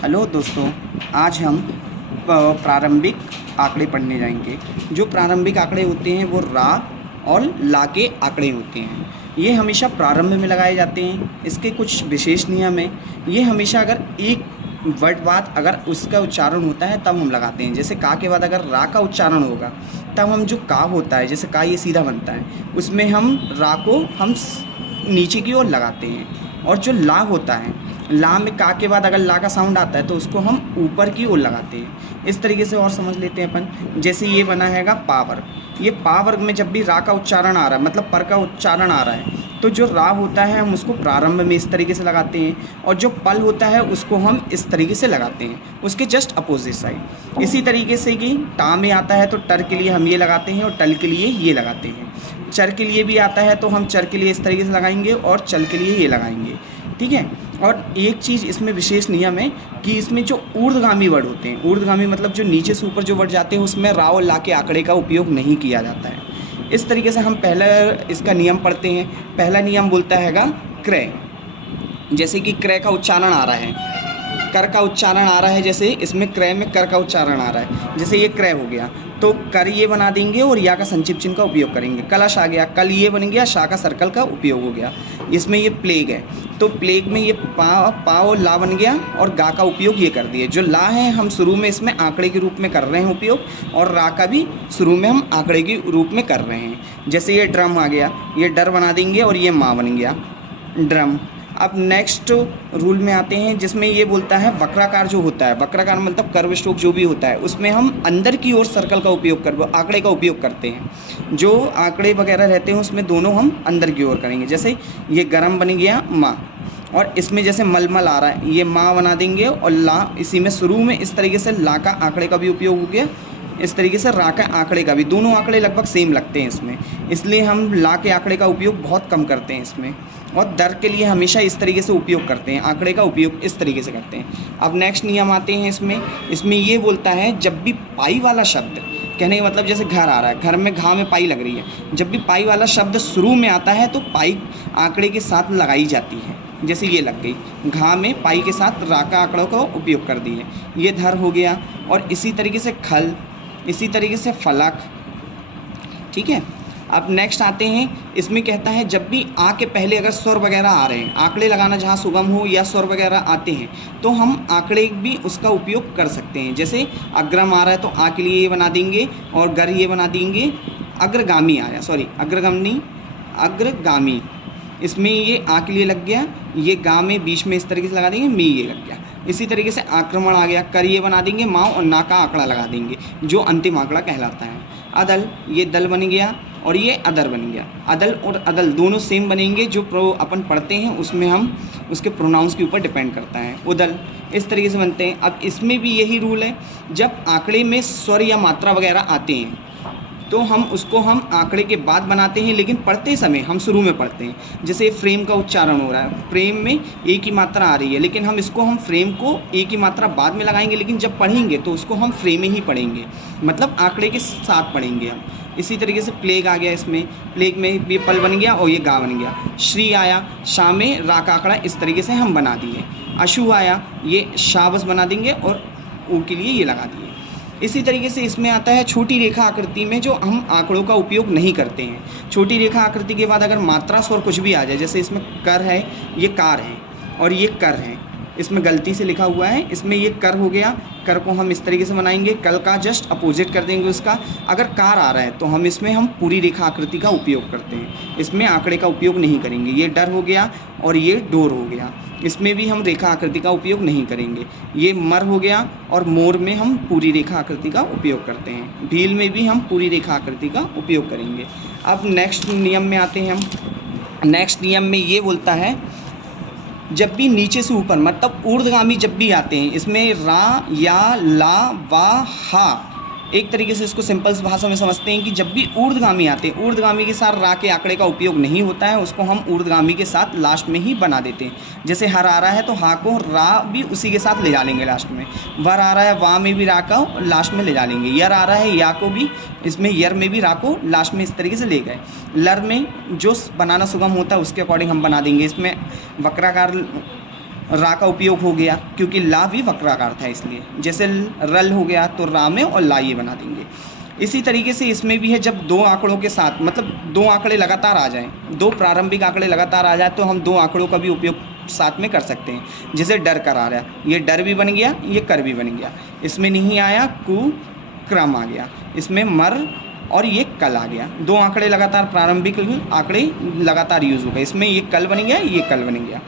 Hello दोस्तों, आज हम प्रारंभिक आंकड़े पढ़ने जाएंगे। जो प्रारंभिक आंकड़े होते हैं वो रा और ला के आंकड़े होते हैं। ये हमेशा प्रारंभ में लगाए जाते हैं। इसके कुछ विशेष नियम हैं। ये हमेशा अगर एक वर्ड बाद अगर उसका उच्चारण होता है तब हम लगाते हैं। जैसे का के बाद अगर रा का उच्चारण होगा तब हम जो का होता है, जैसे का ये सीधा बनता है, उसमें हम रा को हम नीचे की ओर लगाते हैं। और जो ला होता है, ला में का के बाद अगर ला का साउंड आता है तो उसको हम ऊपर की ओर लगाते हैं। इस तरीके से और समझ लेते हैं अपन। जैसे ये बना हैगा पा वर्ग। ये पा वर्ग में जब भी रा का उच्चारण आ रहा है, मतलब पर का उच्चारण आ रहा है, तो जो रा होता है हम उसको प्रारंभ में इस तरीके से लगाते हैं, और जो पल होता है उसको हम इस तरीके से लगाते हैं, उसके जस्ट अपोजिट साइड। इसी तरीके से कि टा में आता है तो टर के लिए हम ये लगाते हैं और टल के लिए ये लगाते हैं। चर के लिए भी आता है तो हम चर के लिए इस तरीके से लगाएंगे और चल के लिए ये लगाएंगे। ठीक है। और एक चीज़ इसमें विशेष नियम है कि इसमें जो ऊर्ध्वगामी वर्ड होते हैं, ऊर्ध्वगामी मतलब जो नीचे से ऊपर जो वर्ड जाते हैं, उसमें रा और ला के आंकड़े का उपयोग नहीं किया जाता है। इस तरीके से हम पहला इसका नियम पढ़ते हैं। पहला नियम बोलता हैगा क्रय। जैसे कि क्रय का उच्चारण आ रहा है, कर का उच्चारण आ रहा है, जैसे इसमें क्रय में कर का उच्चारण आ रहा है। जैसे ये क्रय हो गया तो कर ये बना देंगे और या का संक्षिप्त चिन्ह का उपयोग करेंगे। कलश आ गया, कल ये बन गया, शा का सर्कल का उपयोग हो गया। इसमें ये प्लेग है तो प्लेग में ये पा और ला बन गया और गा का उपयोग ये कर दिए। जो ला है हम शुरू में इसमें आंकड़े के रूप में कर रहे हैं उपयोग, और रा का भी शुरू में हम आंकड़े के रूप में कर रहे हैं। जैसे ये ड्रम आ गया, ये डर बना देंगे और ये माँ बन गया ड्रम। अब नेक्स्ट रूल में आते हैं जिसमें ये बोलता है वक्राकार जो होता है, वक्राकार मतलब कर्व स्ट्रोक जो भी होता है, उसमें हम अंदर की ओर सर्कल का उपयोग आंकड़े का उपयोग करते हैं। जो आंकड़े वगैरह रहते हैं उसमें दोनों हम अंदर की ओर करेंगे। जैसे ये गरम बन गया माँ, और इसमें जैसे मलमल आ रहा है, ये माँ बना देंगे और ला इसी में शुरू में इस तरीके से ला का आंकड़े का भी उपयोग हो गया। इस तरीके से रा का आंकड़े का भी, दोनों आंकड़े लगभग सेम लगते हैं इसमें, इसलिए हम ला के आंकड़े का उपयोग बहुत कम करते हैं इसमें। और दर के लिए हमेशा इस तरीके से उपयोग करते हैं, आंकड़े का उपयोग इस तरीके से करते हैं। अब नेक्स्ट नियम आते हैं इसमें ये बोलता है जब भी पाई वाला शब्द, कहने का मतलब जैसे घर आ रहा है, घर में घा में पाई लग रही है, जब भी पाई वाला शब्द शुरू में आता है तो पाई आंकड़े के साथ लगाई जाती है। जैसे ये लग गई, घा में पाई के साथ रा का आंकड़ों का उपयोग कर दिए। ये धर हो गया। और इसी तरीके से खल, इसी तरीके से फलक। ठीक है। अब नेक्स्ट आते हैं, इसमें कहता है जब भी आ के पहले अगर स्वर वगैरह आ रहे हैं, आंकड़े लगाना जहाँ सुगम हो या स्वर वगैरह आते हैं तो हम आंकड़े भी उसका उपयोग कर सकते हैं। जैसे अग्रम आ रहा है तो आ के लिए ये बना देंगे और गर ये बना देंगे। अग्रगामी आया, सॉरी अग्रगामी, अग्रगामी, इसमें ये आ के लिए लग गया, ये गा में बीच में इस तरीके से लगा देंगे, मी ये लग गया। इसी तरीके से आक्रमण आ गया, कर ये बना देंगे, माँ और ना का आंकड़ा लगा देंगे जो अंतिम आंकड़ा कहलाता है। अदल, ये दल बन गया और ये अदर बन गया। अदल और अदल दोनों सेम बनेंगे, जो अपन पढ़ते हैं उसमें हम उसके प्रोनाउंस के ऊपर डिपेंड करता है। उदल इस तरीके से बनते हैं। अब इसमें भी यही रूल है, जब आंकड़े में स्वर या मात्रा वगैरह आते हैं तो हम उसको हम आंकड़े के बाद बनाते हैं, लेकिन पढ़ते समय हम शुरू में पढ़ते हैं। जैसे फ्रेम का उच्चारण हो रहा है, फ्रेम में ए की मात्रा आ रही है, लेकिन हम इसको हम फ्रेम को ए की मात्रा बाद में लगाएंगे, लेकिन जब पढ़ेंगे तो उसको हम फ्रेम में ही पढ़ेंगे, मतलब आंकड़े के साथ पढ़ेंगे हम। इसी तरीके से प्लेग आ गया, इसमें प्लेग में भी पल बन गया और ये गा बन गया। श्री आया, शाह में रा का आंकड़ा इस तरीके से हम बना दिए। अशु आया, ये शाबस बना देंगे और ऊ के लिए ये लगा दिए। इसी तरीके से इसमें आता है छोटी रेखा आकृति में, जो हम आंकड़ों का उपयोग नहीं करते हैं। छोटी रेखा आकृति के बाद अगर मात्रा स्वर कुछ भी आ जाए, जैसे इसमें कर है, ये कार है और ये कर है, इसमें गलती से लिखा हुआ है, इसमें ये कर हो गया, कर को हम इस तरीके से बनाएंगे, कल का जस्ट अपोजिट कर देंगे उसका। अगर कार आ रहा है तो हम इसमें हम पूरी रेखा आकृति का उपयोग करते हैं, इसमें आंकड़े का उपयोग नहीं करेंगे। ये डर हो गया और ये डोर हो गया, इसमें भी हम रेखा आकृति का उपयोग नहीं करेंगे। ये मर हो गया और मोर में हम पूरी रेखा आकृति का उपयोग करते हैं। भील में भी हम पूरी रेखा आकृति का उपयोग करेंगे। अब नेक्स्ट नियम में आते हैं हम। नेक्स्ट नियम में ये बोलता है जब भी नीचे से ऊपर मतलब ऊर्ध्वगामी जब भी आते हैं, इसमें रा, या, ला, वा, हा, एक तरीके से इसको सिंपल भाषा में समझते हैं कि जब भी ऊर्ध्वगामी आते हैं, ऊर्ध्वगामी के साथ रा के आंकड़े का उपयोग नहीं होता है, उसको हम ऊर्ध्वगामी के साथ लास्ट में ही बना देते हैं। जैसे हर आ रहा है तो हा को रा भी उसी के साथ ले जा लेंगे लास्ट में। वर आ रहा है, वा में भी रा को लास्ट में ले जा लेंगे। यर आ रहा है, या को भी इसमें यर में भी रा को लास्ट में इस तरीके से ले गए। लर में जो बनाना सुगम होता है उसके अकॉर्डिंग हम बना देंगे। इसमें वक्राकार रा का उपयोग हो गया, क्योंकि ला भी वक्राकार था इसलिए। जैसे रल हो गया तो रा में और ला ये बना देंगे। इसी तरीके से इसमें भी है, जब दो आंकड़ों के साथ मतलब दो आंकड़े लगातार आ जाएं, दो प्रारंभिक आंकड़े लगातार आ जाए तो हम दो आंकड़ों का भी उपयोग साथ में कर सकते हैं। जैसे डर कर आ रहा है, ये डर भी बन गया, ये कर भी बन गया। इसमें नहीं आया कु क्रम आ गया, इसमें मर और ये कल आ गया। दो आंकड़े लगातार प्रारंभिक आंकड़े लगातार यूज़ हो गए, इसमें ये कल बन गया, ये कल बन गया,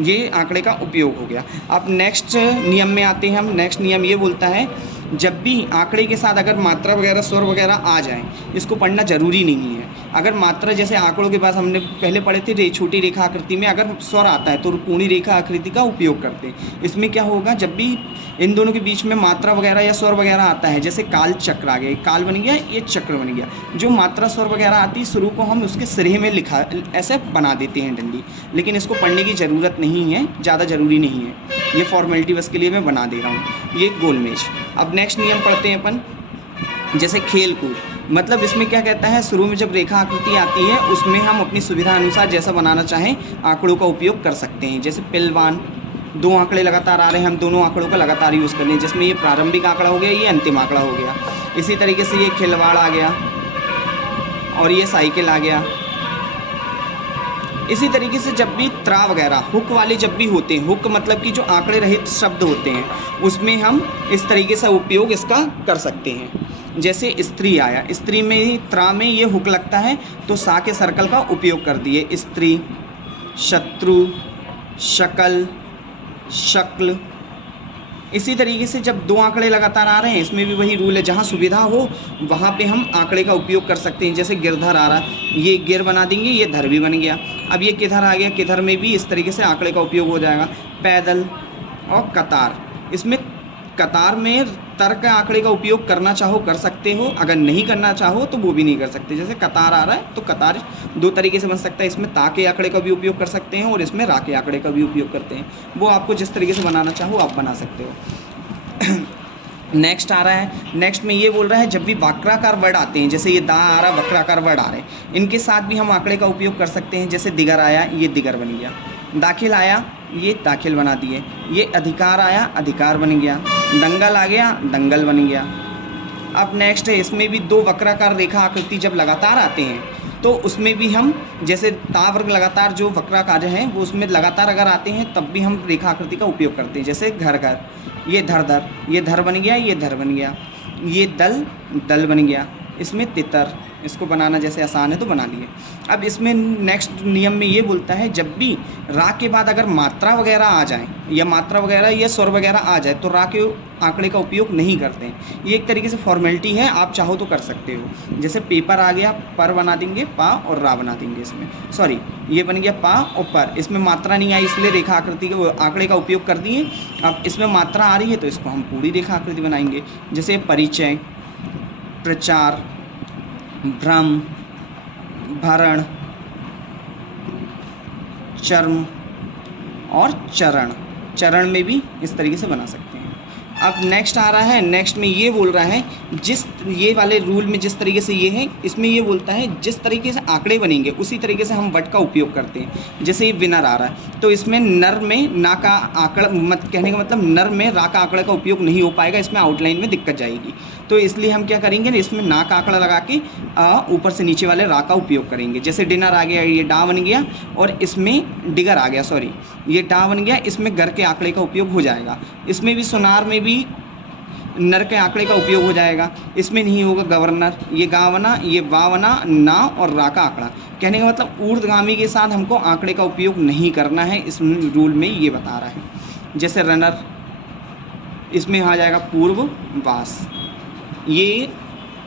ये आंकड़े का उपयोग हो गया। अब नेक्स्ट नियम में आते हैं हम। नेक्स्ट नियम ये बोलता है जब भी आंकड़े के साथ अगर मात्रा वगैरह स्वर वगैरह आ जाए, इसको पढ़ना ज़रूरी नहीं है। अगर मात्रा जैसे आंकड़ों के पास हमने पहले पढ़े थे छोटी रेखा आकृति में अगर स्वर आता है तो पूर्ण रेखा आकृति का उपयोग करते हैं। इसमें क्या होगा, जब भी इन दोनों के बीच में मात्रा वगैरह या स्वर वगैरह आता है, जैसे काल चक्र आ गया, काल बन गया, ये चक्र बन गया, जो मात्रा स्वर वगैरह आती है शुरू को हम उसके सिरे में लिखा ऐसे बना देते हैं डंडी, लेकिन इसको पढ़ने की ज़रूरत नहीं है, ज़्यादा ज़रूरी नहीं है, ये फॉर्मेलिटी बस के लिए मैं बना दे रहा हूँ। ये गोलमेज। अब नेक्स्ट नियम पढ़ते हैं अपन। जैसे खेल कूद, मतलब इसमें क्या कहता है, शुरू में जब रेखा आकृति आती है उसमें हम अपनी सुविधा अनुसार जैसा बनाना चाहें आंकड़ों का उपयोग कर सकते हैं। जैसे पिलवान, दो आंकड़े लगातार आ रहे हैं, हम दोनों आंकड़ों का लगातार यूज़ कर लें, जिसमें ये प्रारंभिक आंकड़ा हो गया, ये अंतिम आंकड़ा हो गया। इसी तरीके से ये खिलवाड़ आ गया और ये साइकिल आ गया। इसी तरीके से जब भी त्रा वगैरह हुक वाले जब भी होते हैं, हुक मतलब कि जो आंकड़े रहित शब्द होते हैं, उसमें हम इस तरीके से उपयोग इसका कर सकते हैं। जैसे स्त्री आया, स्त्री में ही त्रा में ये हुक लगता है तो सा के सर्कल का उपयोग कर दिए, स्त्री, शत्रु, शकल, शक्ल। इसी तरीके से जब दो आंकड़े लगातार आ रहे हैं, इसमें भी वही रूल है, जहाँ सुविधा हो वहाँ पे हम आंकड़े का उपयोग कर सकते हैं। जैसे गिरधर आ रहा, ये गिर बना देंगे, ये धर भी बन गया। अब ये किधर आ गया, किधर में भी इस तरीके से आंकड़े का उपयोग हो जाएगा। पैदल और कतार, इसमें कतार में तर के आंकड़े का उपयोग करना चाहो कर सकते हो, अगर नहीं करना चाहो तो वो भी नहीं कर सकते। जैसे कतार आ रहा है तो कतार दो तरीके से बन सकता है, इसमें ता के आंकड़े का भी उपयोग कर सकते हैं और इसमें रा के आंकड़े का भी उपयोग करते हैं। वो आपको जिस तरीके से बनाना चाहो आप बना सकते हो। नेक्स्ट आ रहा है, नेक्स्ट में ये बोल रहा है जब भी वक्राकार वर्ड आते हैं, जैसे ये दा आ रहा, वक्राकार वर्ड आ रहे हैं, इनके साथ भी हम आंकड़े का उपयोग कर सकते हैं। जैसे दिगर आया, ये दिगर बन गया। दाखिल आया, ये दाखिल बना दिए। ये अधिकार आया, अधिकार बन गया। दंगल आ गया, दंगल बन गया। अब नेक्स्ट है, इसमें भी दो वक्राकार रेखा आकृति जब लगातार आते हैं तो उसमें भी हम जैसे ता वर्ग लगातार जो वक्राकार हैं वो उसमें लगातार अगर आते हैं तब भी हम रेखा आकृति का उपयोग करते हैं। जैसे घर घर, ये धर धर, ये धर बन गया, ये धर बन गया। ये दल, दल बन गया। इसमें तितर, इसको बनाना जैसे आसान है तो बना लिए। अब इसमें नेक्स्ट नियम में ये बोलता है जब भी रा के बाद अगर मात्रा वगैरह आ जाए या मात्रा वगैरह या स्वर वगैरह आ जाए तो रा के आंकड़े का उपयोग नहीं करते हैं। ये एक तरीके से फॉर्मेलिटी है, आप चाहो तो कर सकते हो। जैसे पेपर आ गया, पर बना देंगे, पा और रा बना देंगे। इसमें सॉरी, ये बन गया पा और पर, इसमें मात्रा नहीं आई इसलिए रेखा आकृति के आंकड़े का उपयोग कर दिए। अब इसमें मात्रा आ रही है तो इसको हम पूरी रेखा आकृति बनाएंगे। जैसे परिचय, प्रचार, भ्रम, भरण, चर्म और चरण। चरण में भी इस तरीके से बना सकते हैं। अब नेक्स्ट आ रहा है, नेक्स्ट में ये बोल रहा है जिस ये वाले रूल में जिस तरीके से ये है, इसमें ये बोलता है जिस तरीके से आंकड़े बनेंगे उसी तरीके से हम वट का उपयोग करते हैं। जैसे ये विनर आ रहा है तो इसमें नर में ना का आंकड़ा मत कहने का मतलब नर में रा का आंकड़े का उपयोग नहीं हो पाएगा, इसमें आउटलाइन में दिक्कत जाएगी। तो इसलिए हम क्या करेंगे, इसमें ना का आंकड़ा लगा के ऊपर से नीचे वाले रा का उपयोग करेंगे। जैसे डिनर आ गया, ये डा बन गया और इसमें डिगर आ गया, सॉरी ये डा बन गया, इसमें गर के आंकड़े का उपयोग हो जाएगा। इसमें भी सुनार में भी नर के आंकड़े का उपयोग हो जाएगा। इसमें नहीं होगा गवर्नर, ये गावना, ये वावना, ना और रा का आंकड़ा। कहने का मतलब ऊर्ध्वगामी के साथ हमको आंकड़े का उपयोग नहीं करना है, इस रूल में ये बता रहा है। जैसे रनर, इसमें आ जाएगा पूर्ववास। ये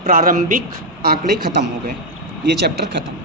प्रारंभिक आंकड़े ख़त्म हो गए, ये चैप्टर ख़त्म।